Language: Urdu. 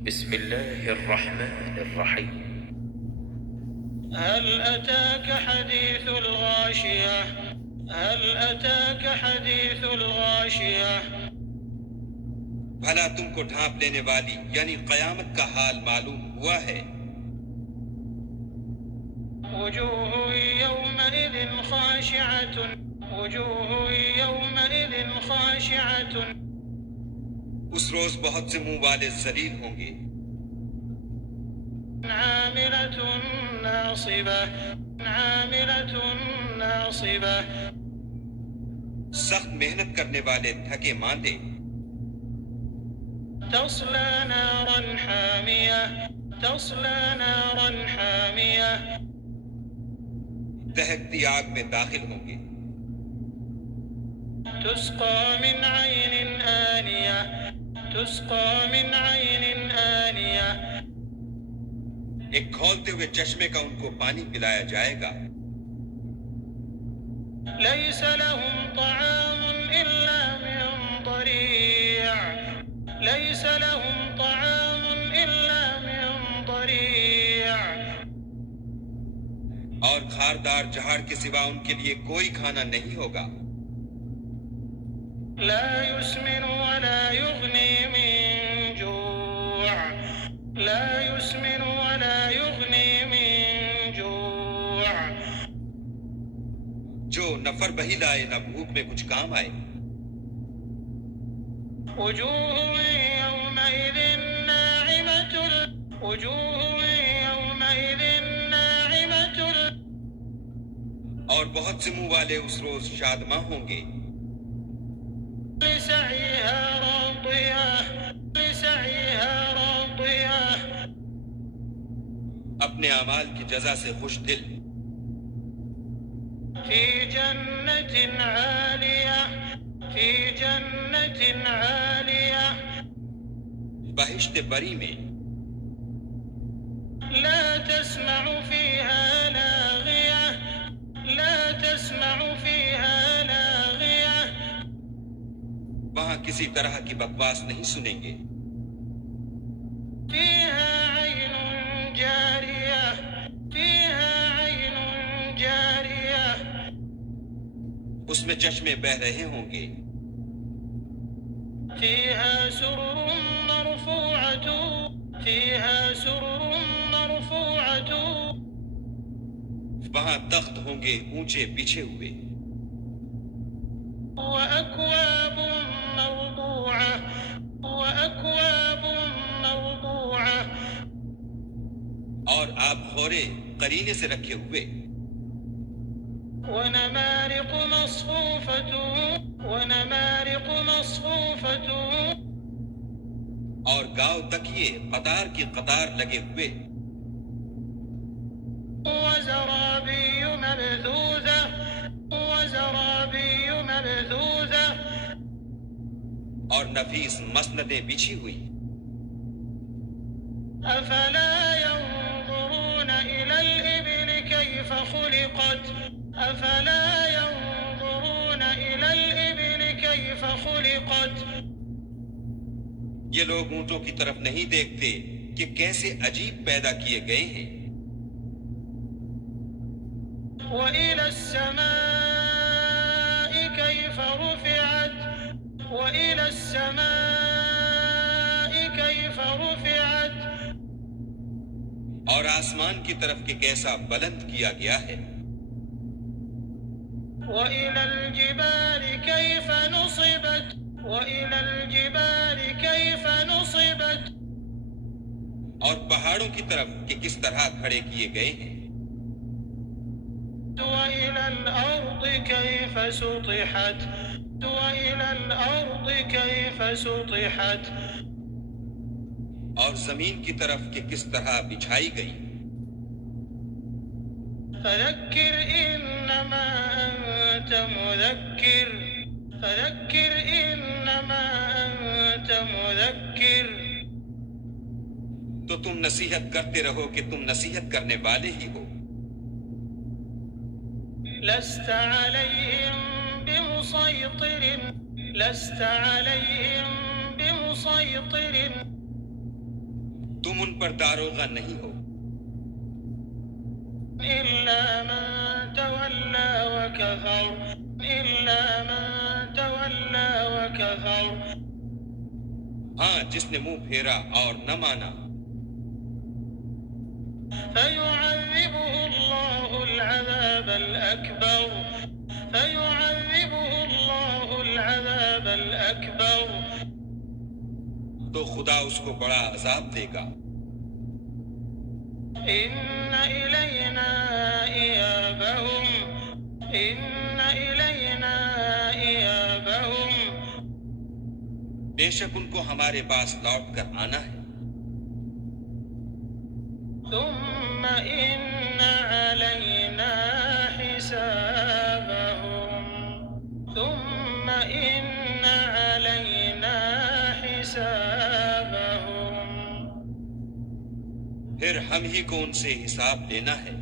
بسم الله الرحمن الرحيم. هل أتاك حديث الغاشية هل أتاك حديث الغاشية بھلا تم کو ڈھانپ لینے والی یعنی قیامت کا حال معلوم ہوا ہے؟ وجوه يومئذ خاشعة وجوه يومئذ خاشعة اس روز بہت سے منہ والے ذلیل ہوں گے، عاملة ناصبة سخت محنت کرنے والے تھکے ماندے، تصلى نارا حامية دہکتی آگ میں داخل ہوں گے، تسقى من عين آنية ایک کھولتے ہوئے چشمے کا ان کو پانی پلایا جائے گا، ليس لهم طعام إلا من ضريع اور کھاردار جہاڑ کے سوا ان کے لیے کوئی کھانا نہیں ہوگا، لا يسمن ولا يغني من جوع جو نہ فربہی لائے نہ بھوک میں کچھ کام آئے۔ وجوه يومئذ ناعمة اور بہت سے منہ والے اس روز شادماں ہوں گے، لسعيها راضية اپنے اعمال کی جزا سے خوش دل، في جنة عالية بہشت بری میں، لا تسمع فيها لاغية وہاں کسی طرح کی بکواس نہیں سنیں گے، فيها عين جارية اس میں چشمے بہ رہے ہوں گے، فيها سرر مرفوعة وہاں تخت ہوں گے اونچے بچھے ہوئے، وأكواب موضوعة اور آب خورے قرینے سے رکھے ہوئے، ونمارق مصفوفة اور گاؤ تکیے قطار کی قطار لگے ہوئے، وزرابي مبثوثة اور نفیس مسندیں بچھی ہوئی، أفلا ينظرون إلى الإبل كيف خلقت یہ لوگ اونٹوں کی طرف نہیں دیکھتے کہ کیسے عجیب پیدا کیے گئے ہیں، وإلى السماء كيف رفعت اور آسمان کی طرف کہ کیسا بلند کیا گیا ہے، وإلى الجبال كيف نصبت اور پہاڑوں کی طرف کہ کس طرح کھڑے کیے گئے ہیں، وإلى الأرض كيف سطحت اور زمین کی طرف کہ کس طرح بچھائی گئی، فذكر إنما أنت مذكر تو تم نصیحت کرتے رہو کہ تم نصیحت کرنے والے ہی ہو، لست عليهم بمسيطر تم ان پر داروغہ نہیں ہو إلا من تولى وكفر إلا من تولى وكفر ہاں جس نے منہ پھیرا اور نہ مانا فيعذبه الله العذاب الأكبر فيعذبه الله العذاب الأكبر تو خدا اس کو بڑا عذاب دے گا إن إلينا إيابهم بے شک ان کو ہمارے پاس لوٹ کر آنا ہے ثم إن علينا حسابهم ثم إن علينا حسابهم پھر ہم ہی کو ان سے حساب لینا ہے